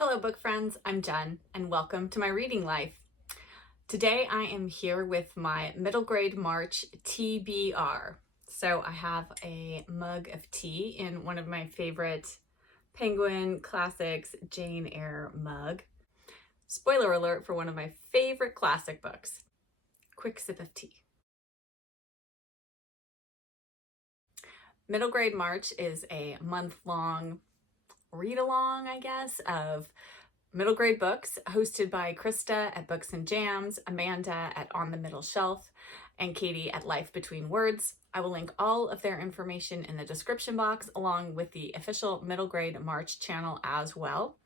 Hello book friends, I'm Jen and welcome to my reading life. Today I am here with my middle grade March TBR. So I have a mug of tea in one of my favorite Penguin Classics Jane Eyre mug. Spoiler alert for one of my favorite classic books. Quick sip of tea. Middle grade March is a month-long read-along, I guess, of middle grade books hosted by Krista at Books and Jams, Amanda at On the Middle Shelf, and Katie at Life Between Words. I will link all of their information in the description box along with the official middle grade March channel as well.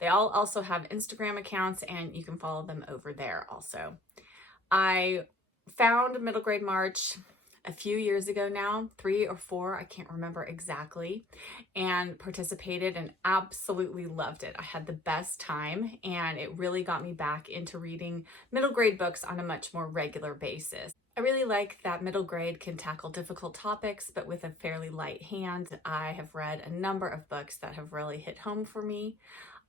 They all also have Instagram accounts and you can follow them over there also. I found middle grade March a few years ago now, 3 or 4, I can't remember exactly, and participated and absolutely loved it. I had the best time and it really got me back into reading middle grade books on a much more regular basis. I really like that middle grade can tackle difficult topics, but with a fairly light hand. I have read a number of books that have really hit home for me.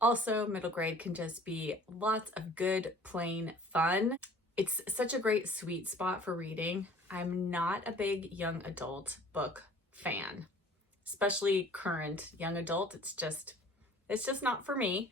Also, middle grade can just be lots of good, plain fun. It's such a great sweet spot for reading. I'm not a big young adult book fan, especially current young adult. It's just not for me,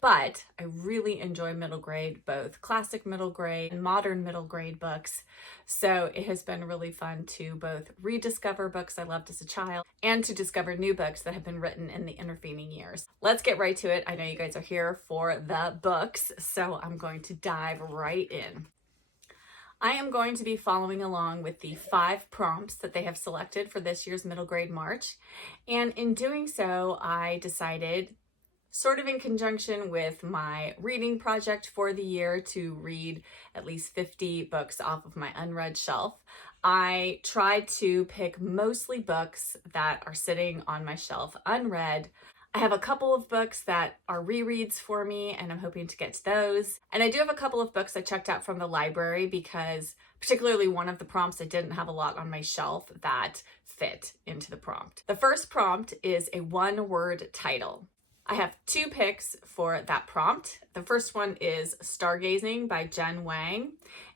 but I really enjoy middle grade, both classic middle grade and modern middle grade books. So it has been really fun to both rediscover books I loved as a child and to discover new books that have been written in the intervening years. Let's get right to it. I know you guys are here for the books, so I'm going to dive right in. I am going to be following along with the 5 prompts that they have selected for this year's middle grade March. And in doing so, I decided, sort of in conjunction with my reading project for the year, to read at least 50 books off of my unread shelf. I tried to pick mostly books that are sitting on my shelf unread. I have a couple of books that are rereads for me and I'm hoping to get to those. And I do have a couple of books I checked out from the library because particularly one of the prompts, I didn't have a lot on my shelf that fit into the prompt. The first prompt is a one-word title. I have 2 picks for that prompt. The first one is Stargazing by Jen Wang.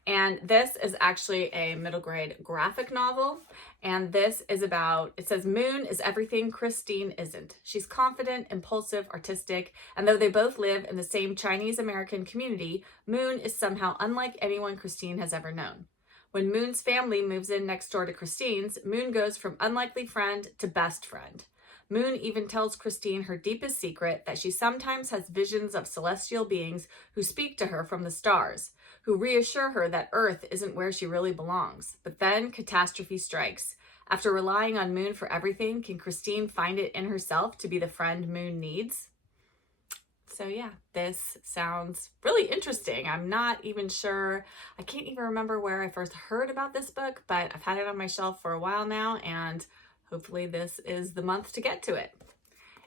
And this is actually a middle grade graphic novel. And this is about, it says, Moon is everything Christine isn't. She's confident, impulsive, artistic, and though they both live in the same Chinese American community, Moon is somehow unlike anyone Christine has ever known. When Moon's family moves in next door to Christine's, Moon goes from unlikely friend to best friend. Moon even tells Christine her deepest secret, that she sometimes has visions of celestial beings who speak to her from the stars, who reassure her that Earth isn't where she really belongs. But then catastrophe strikes. After relying on Moon for everything, can Christine find it in herself to be the friend Moon needs? So yeah, this sounds really interesting. I'm not even sure, I can't even remember where I first heard about this book, but I've had it on my shelf for a while now, and hopefully this is the month to get to it.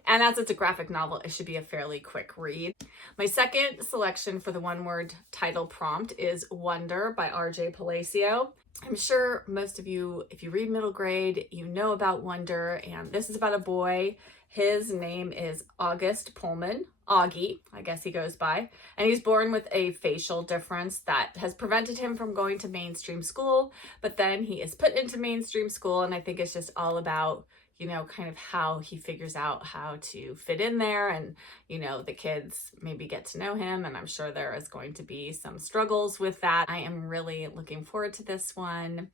And as it's a graphic novel, it should be a fairly quick read. My second selection for the one-word title prompt is Wonder by R.J. Palacio. I'm sure most of you, if you read middle grade, you know about Wonder, and this is about a boy. His name is August Pullman, Augie, I guess he goes by, and he's born with a facial difference that has prevented him from going to mainstream school, but then he is put into mainstream school, and I think it's just all about, you know, kind of how he figures out how to fit in there, and, you know, the kids maybe get to know him, and I'm sure there is going to be some struggles with that. I am really looking forward to this one.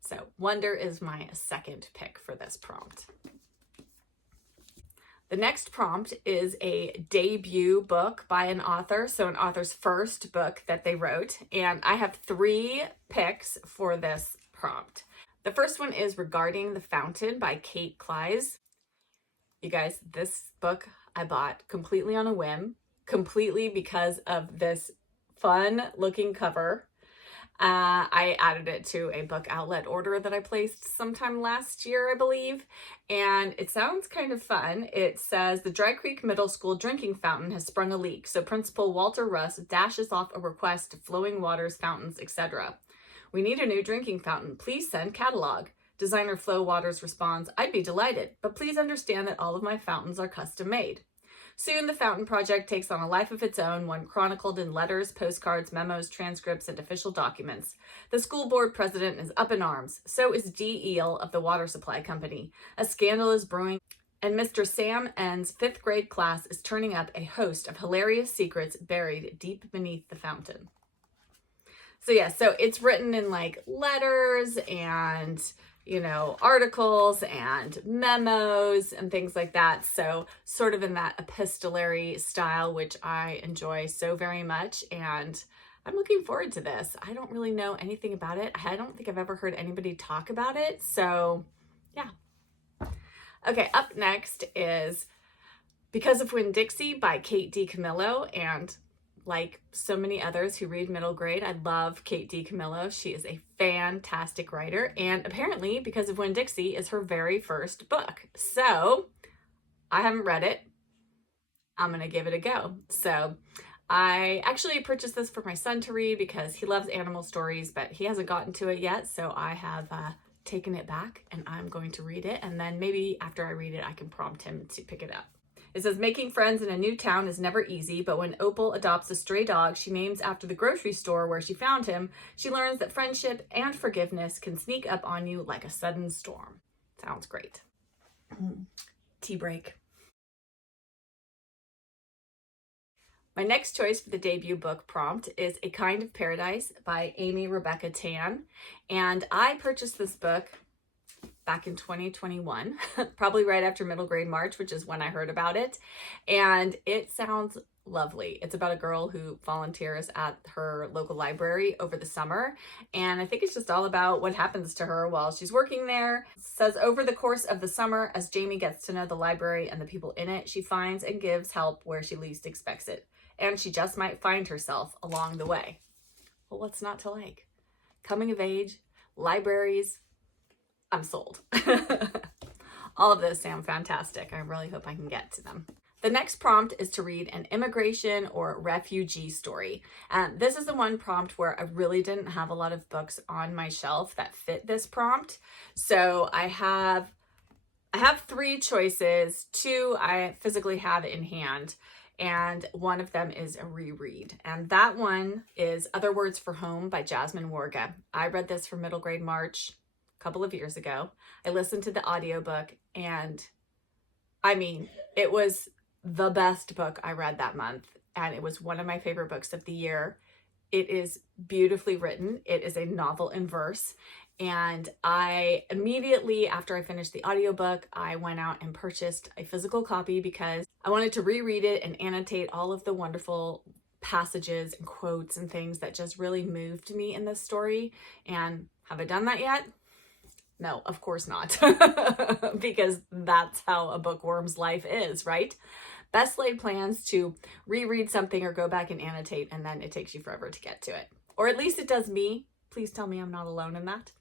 So Wonder is my second pick for this prompt. The next prompt is a debut book by an author, so an author's first book that they wrote, and I have 3 picks for this prompt. The first one is Regarding the Fountain by Kate Cleise. You guys, this book I bought completely on a whim, completely because of this fun looking cover. I added it to a book outlet order that I placed sometime last year, I believe, and it sounds kind of fun. It says, the Dry Creek Middle School drinking fountain has sprung a leak, so Principal Walter Russ dashes off a request to flowing waters, fountains, etc. We need a new drinking fountain. Please send catalog. Designer Flo Waters responds, I'd be delighted, but please understand that all of my fountains are custom made. Soon, the Fountain Project takes on a life of its own, one chronicled in letters, postcards, memos, transcripts, and official documents. The school board president is up in arms. So is D. Eel of the water supply company. A scandal is brewing, and Mr. Sam N's 5th grade class is turning up a host of hilarious secrets buried deep beneath the fountain. So yeah, so it's written in like letters and, you know, articles and memos and things like that. So sort of in that epistolary style, which I enjoy so very much. And I'm looking forward to this. I don't really know anything about it. I don't think I've ever heard anybody talk about it. So yeah. Okay, up next is Because of W Dixie by Kate DiCamillo. And like so many others who read middle grade, I love Kate DiCamillo. She is a fantastic writer, and apparently Because of W Dixie is her very first book. So I haven't read it. I'm gonna give it a go. So I actually purchased this for my son to read because he loves animal stories, but he hasn't gotten to it yet. So I have taken it back and I'm going to read it. And then maybe after I read it, I can prompt him to pick it up. It says, making friends in a new town is never easy, but when Opal adopts a stray dog she names after the grocery store where she found him, she learns that friendship and forgiveness can sneak up on you like a sudden storm. Sounds great. Tea break. My next choice for the debut book prompt is A Kind of Paradise by Amy Rebecca Tan. And I purchased this book back in 2021, probably right after middle grade March, which is when I heard about it. And it sounds lovely. It's about a girl who volunteers at her local library over the summer. And I think it's just all about what happens to her while she's working there. It says, over the course of the summer, as Jamie gets to know the library and the people in it, she finds and gives help where she least expects it. And she just might find herself along the way. Well, what's not to like? Coming of age, libraries, I'm sold. All of those sound fantastic. I really hope I can get to them. The next prompt is to read an immigration or refugee story. This is the one prompt where I really didn't have a lot of books on my shelf that fit this prompt. So I have 3 choices. 2 I physically have in hand, and one of them is a reread. And that one is Other Words for Home by Jasmine Warga. I read this for middle grade March a couple of years ago. I listened to the audiobook, and I mean, it was the best book I read that month, and it was one of my favorite books of the year. It is beautifully written. It is a novel in verse, and I immediately after I finished the audiobook, I went out and purchased a physical copy because I wanted to reread it and annotate all of the wonderful passages and quotes and things that just really moved me in this story. And have I done that yet? No, of course not, because that's how a bookworm's life is, right? Best laid plans to reread something or go back and annotate, and then it takes you forever to get to it. Or at least it does me. Please tell me I'm not alone in that.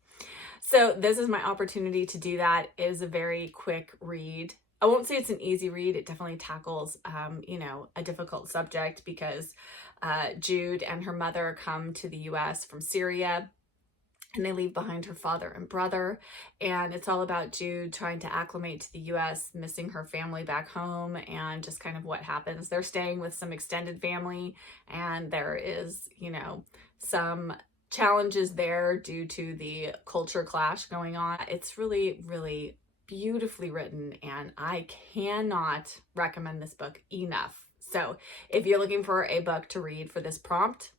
So this is my opportunity to do that. It is a very quick read. I won't say it's an easy read. It definitely tackles, a difficult subject because Jude and her mother come to the U.S. from Syria. And they leave behind her father and brother. And it's all about Jude trying to acclimate to the U.S., missing her family back home, and just kind of what happens. They're staying with some extended family, and there is, some challenges there due to the culture clash going on. It's really, really beautifully written, and I cannot recommend this book enough. So if you're looking for a book to read for this prompt,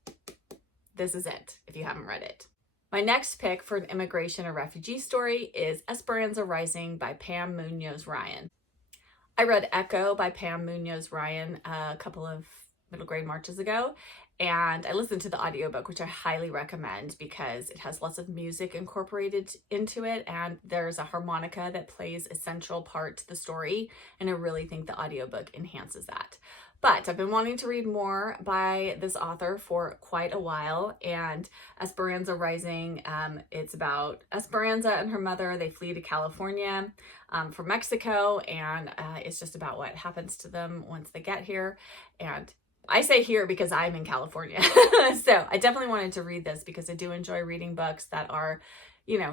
this is it if you haven't read it. My next pick for an immigration or refugee story is Esperanza Rising by Pam Munoz Ryan. I read Echo by Pam Munoz Ryan a couple of middle grade Marches ago, and I listened to the audiobook, which I highly recommend because it has lots of music incorporated into it, and there's a harmonica that plays a central part to the story, and I really think the audiobook enhances that. But I've been wanting to read more by this author for quite a while, and Esperanza Rising, it's about Esperanza and her mother. They flee to California from Mexico, and it's just about what happens to them once they get here. And I say here because I'm in California. So I definitely wanted to read this because I do enjoy reading books that are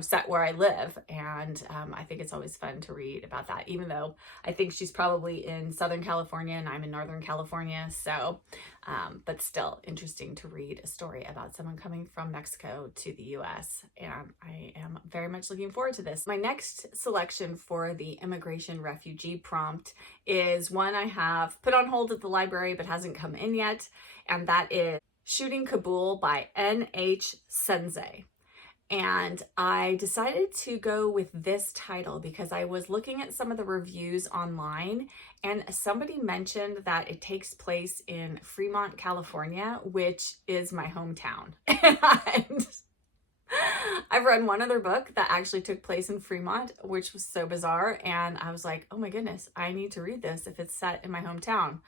set where I live. And I think it's always fun to read about that, even though I think she's probably in Southern California and I'm in Northern California. So, but still interesting to read a story about someone coming from Mexico to the US. And I am very much looking forward to this. My next selection for the immigration refugee prompt is one I have put on hold at the library but hasn't come in yet. And that is Shooting Kabul by N.H. Sensei. And I decided to go with this title because I was looking at some of the reviews online and somebody mentioned that it takes place in Fremont, California, which is my hometown. And I've read one other book that actually took place in Fremont, which was so bizarre. And I was like, oh my goodness, I need to read this if it's set in my hometown.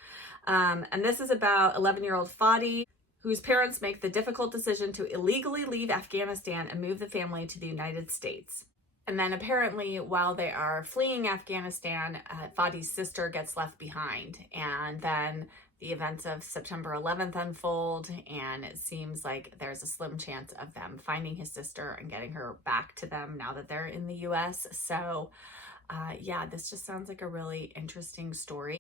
And this is about 11-year-old Petite, whose parents make the difficult decision to illegally leave Afghanistan and move the family to the United States. And then apparently while they are fleeing Afghanistan, Fadi's sister gets left behind. And then the events of September 11th unfold, and it seems like there's a slim chance of them finding his sister and getting her back to them now that they're in the US. So yeah, this just sounds like a really interesting story.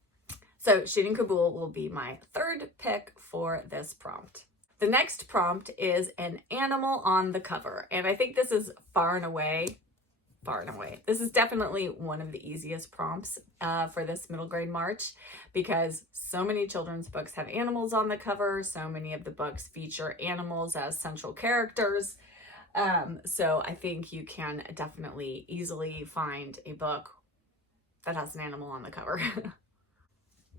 So Shooting Kabul will be my third pick for this prompt. The next prompt is an animal on the cover. And I think this is far and away, this is definitely one of the easiest prompts for this middle grade March, because so many children's books have animals on the cover. So many of the books feature animals as central characters. So I think you can definitely easily find a book that has an animal on the cover.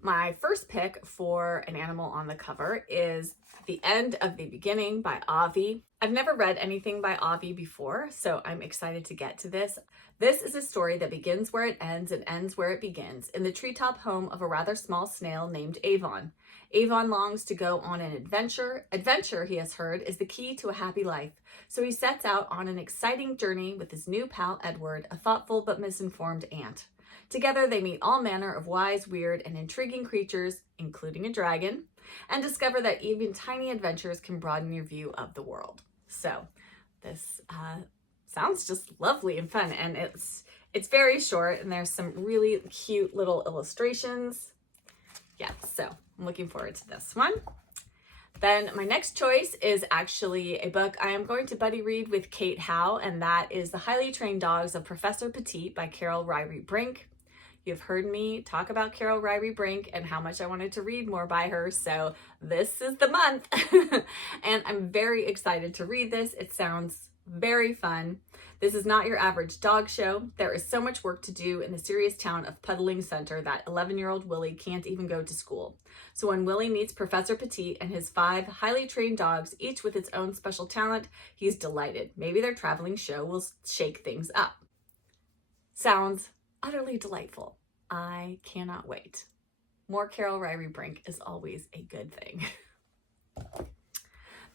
My first pick for an animal on the cover is The End of the Beginning by Avi. I've never read anything by Avi before, so I'm excited to get to this. This is a story that begins where it ends and ends where it begins, in the treetop home of a rather small snail named Avon. Avon longs to go on an adventure. Adventure, he has heard, is the key to a happy life. So he sets out on an exciting journey with his new pal Edward, a thoughtful but misinformed ant. Together, they meet all manner of wise, weird, and intriguing creatures, including a dragon, and discover that even tiny adventures can broaden your view of the world. So this sounds just lovely and fun, and it's very short, and there's some really cute little illustrations. Yeah, so I'm looking forward to this one. Then my next choice is actually a book I am going to buddy read with Kate Howe, and that is The Highly Trained Dogs of Professor Petite by Carol Ryrie Brink. You've heard me talk about Carol Ryrie Brink and how much I wanted to read more by her, so this is the month. And I'm very excited to read this. It sounds very fun. This is not your average dog show. There is so much work to do in the serious town of Puddling Center that 11-year-old Willie can't even go to school. So when Willie meets Professor Petite and his 5 highly trained dogs, each with its own special talent, he's delighted. Maybe their traveling show will shake things up. Sounds utterly delightful. I cannot wait. More Carol Ryrie Brink is always a good thing.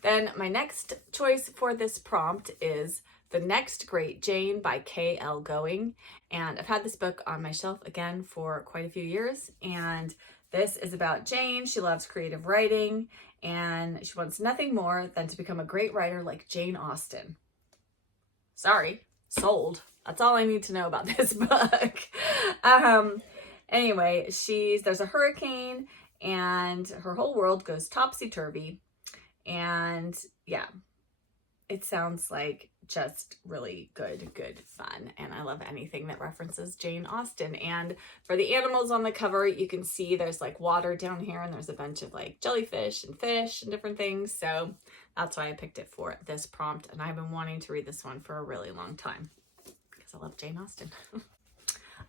Then my next choice for this prompt is The Next Great Jane by K.L. Going. And I've had this book on my shelf again for quite a few years. And this is about Jane. She loves creative writing and she wants nothing more than to become a great writer like Jane Austen. Sorry, sold. That's all I need to know about this book. Anyway, there's a hurricane and her whole world goes topsy-turvy. And yeah, it sounds like just really good fun. And I love anything that references Jane Austen. And for the animals on the cover, you can see there's like water down here and there's a bunch of like jellyfish and fish and different things. So that's why I picked it for this prompt. And I've been wanting to read this one for a really long time because I love Jane Austen.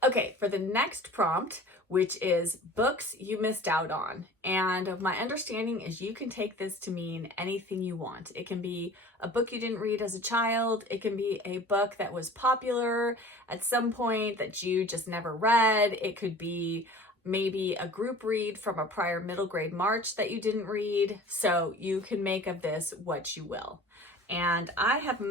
Okay, for the next prompt, which is books you missed out on. And my understanding is you can take this to mean anything you want. It can be a book you didn't read as a child. It can be a book that was popular at some point that you just never read. It could be maybe a group read from a prior middle grade March that you didn't read. So you can make of this what you will. And I have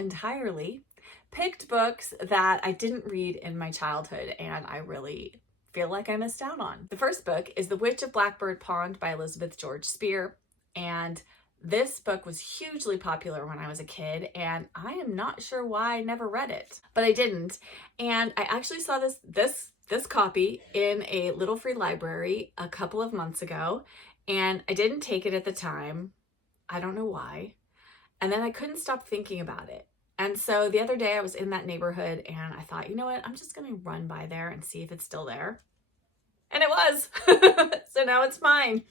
entirely picked books that I didn't read in my childhood and I really feel like I missed out on. The first book is The Witch of Blackbird Pond by Elizabeth George Spear, and This book was hugely popular when I was a kid, and I am not sure why I never read it, but I didn't. And I actually saw this copy in a little free library a couple of months ago, and I didn't take it at the time. I don't know why. And then I couldn't stop thinking about it. And so the other day I was in that neighborhood and I thought, you know what, I'm just going to run by there and see if it's still there. And it was. So now it's mine.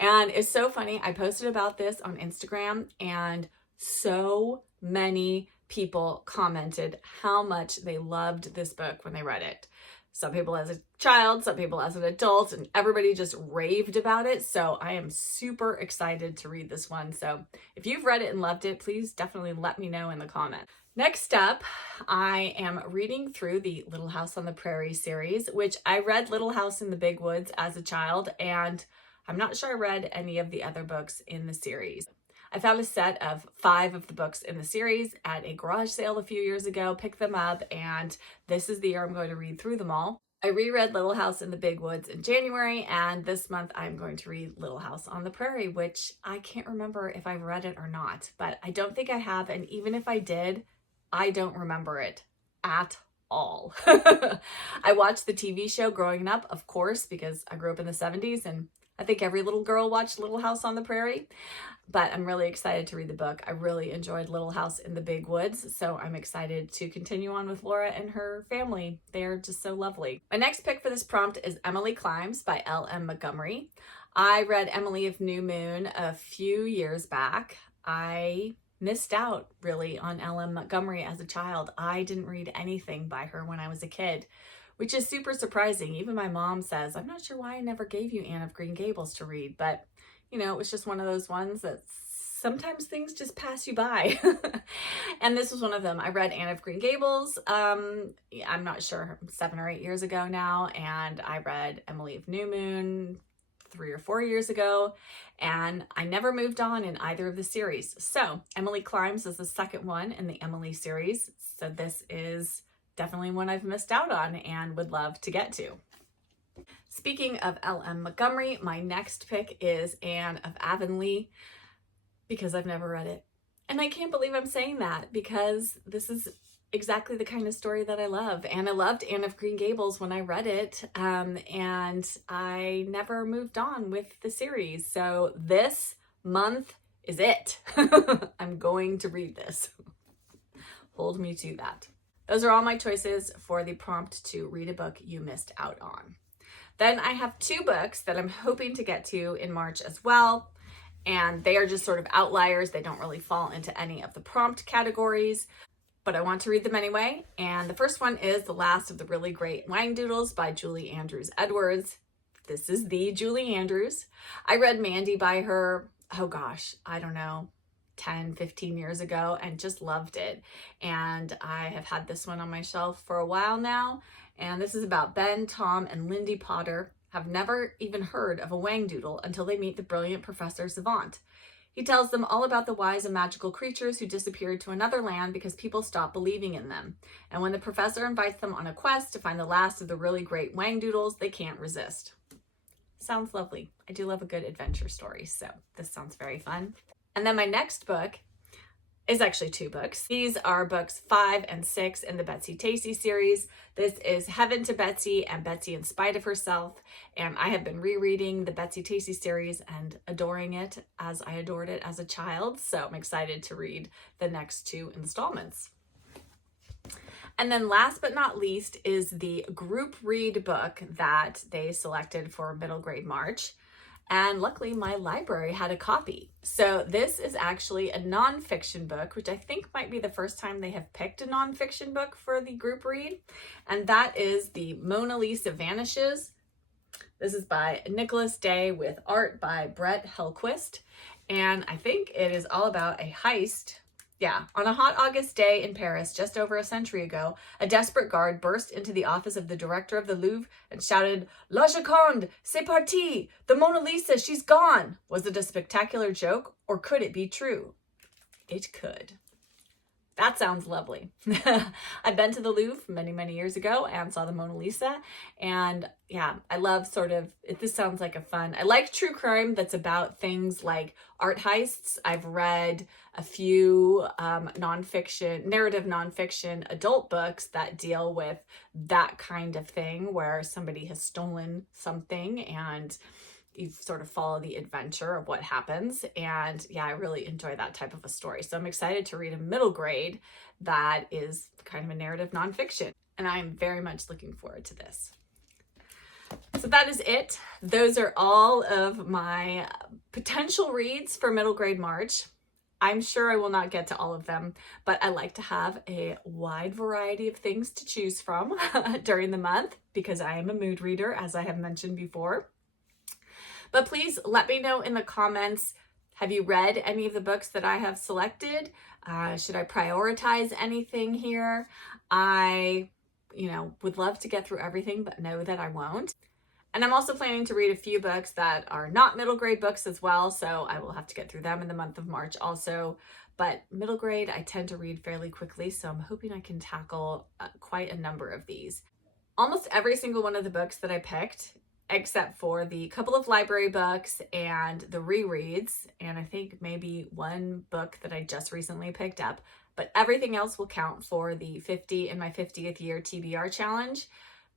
And it's so funny. I posted about this on Instagram and so many people commented how much they loved this book when they read it. Some people as a child, some people as an adult, and everybody just raved about it. So I am super excited to read this one. So if you've read it and loved it, please definitely let me know in the comments. Next up, I am reading through the Little House on the Prairie series, which I read Little House in the Big Woods as a child, and I'm not sure I read any of the other books in the series. I found a set of 5 of the books in the series at a garage sale a few years ago, picked them up, and this is the year I'm going to read through them all. I reread Little House in the Big Woods in January, and this month I'm going to read Little House on the Prairie, which I can't remember if I've read it or not, but I don't think I have, and even if I did, I don't remember it at all. I watched the TV show growing up, of course, because I grew up in the 70s, and I think every little girl watched Little House on the Prairie, but I'm really excited to read the book. I really enjoyed Little House in the Big Woods, so I'm excited to continue on with Laura and her family. They're just so lovely. My next pick for this prompt is Emily Climbs by L.M. Montgomery. I read Emily of New Moon a few years back. I missed out really on L.M. Montgomery as a child. I didn't read anything by her when I was a kid, which is super surprising. Even my mom says, I'm not sure why I never gave you Anne of Green Gables to read, but you know, it was just one of those ones that sometimes things just pass you by. And this was one of them. I read Anne of Green Gables, I'm not sure, 7 or 8 years ago now, and I read Emily of New Moon 3 or 4 years ago, and I never moved on in either of the series. So Emily Climbs is the second one in the Emily series, so this is definitely one I've missed out on and would love to get to. Speaking of L.M. Montgomery, my next pick is Anne of Avonlea, because I've never read it. And I can't believe I'm saying that, because this is exactly the kind of story that I love. And I loved Anne of Green Gables when I read it, and I never moved on with the series. So this month is it. I'm going to read this. Hold me to that. Those are all my choices for the prompt to read a book you missed out on. Then I have 2 books that I'm hoping to get to in March as well, and they are just sort of outliers. They don't really fall into any of the prompt categories, but I want to read them anyway. And the first one is The Last of the Really Great Doodles by Julie Andrews Edwards. This is the Julie Andrews. I read Mandy by her, oh gosh, I don't know, 10, 15 years ago, and just loved it. And I have had this one on my shelf for a while now. And this is about Ben, Tom, and Lindy Potter have never even heard of a Whangdoodle until they meet the brilliant Professor Savant. He tells them all about the wise and magical creatures who disappeared to another land because people stopped believing in them. And when the professor invites them on a quest to find the last of the really great Whangdoodles, they can't resist. Sounds lovely. I do love a good adventure story, so this sounds very fun. And then my next book is actually 2 books. These are books 5 and 6 in the Betsy Tacy series. This is Heaven to Betsy and Betsy in Spite of Herself. And I have been rereading the Betsy Tacy series and adoring it as I adored it as a child. So I'm excited to read the next 2 installments. And then last but not least is the group read book that they selected for middle grade March. And luckily my library had a copy. So this is actually a nonfiction book, which I think might be the first time they have picked a nonfiction book for the group read. And that is the Mona Lisa Vanishes. This is by Nicholas Day with art by Brett Hellquist. And I think it is all about a heist. Yeah, on a hot August day in Paris, just over a century ago, a desperate guard burst into the office of the director of the Louvre and shouted, "La Joconde, c'est parti! The Mona Lisa, she's gone!" Was it a spectacular joke, or could it be true? It could. That sounds lovely. I've been to the Louvre many, many years ago and saw the Mona Lisa. And yeah, I love this sounds like a fun, I like true crime that's about things like art heists. I've read a few narrative nonfiction adult books that deal with that kind of thing where somebody has stolen something and you sort of follow the adventure of what happens. And yeah, I really enjoy that type of a story. So I'm excited to read a middle grade that is kind of a narrative nonfiction. And I'm very much looking forward to this. So that is it. Those are all of my potential reads for middle grade March. I'm sure I will not get to all of them, but I like to have a wide variety of things to choose from during the month because I am a mood reader, as I have mentioned before. But please let me know in the comments, have you read any of the books that I have selected? Should I prioritize anything here? I, would love to get through everything, but know that I won't. And I'm also planning to read a few books that are not middle grade books as well, so I will have to get through them in the month of March also. But middle grade, I tend to read fairly quickly, so I'm hoping I can tackle quite a number of these. Almost every single one of the books that I picked, except for the couple of library books and the rereads, and I think maybe one book that I just recently picked up, but everything else will count for the 50 in my 50th year TBR challenge.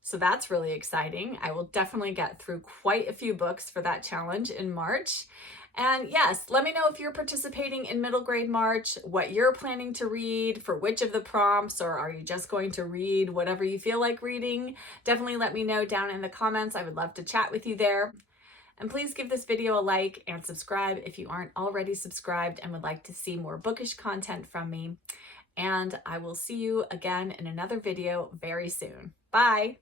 So that's really exciting. I will definitely get through quite a few books for that challenge in March. And yes, let me know if you're participating in middle grade March, what you're planning to read for which of the prompts, or are you just going to read whatever you feel like reading? Definitely let me know down in the comments. I would love to chat with you there. And please give this video a like and subscribe if you aren't already subscribed and would like to see more bookish content from me. And I will see you again in another video very soon. Bye!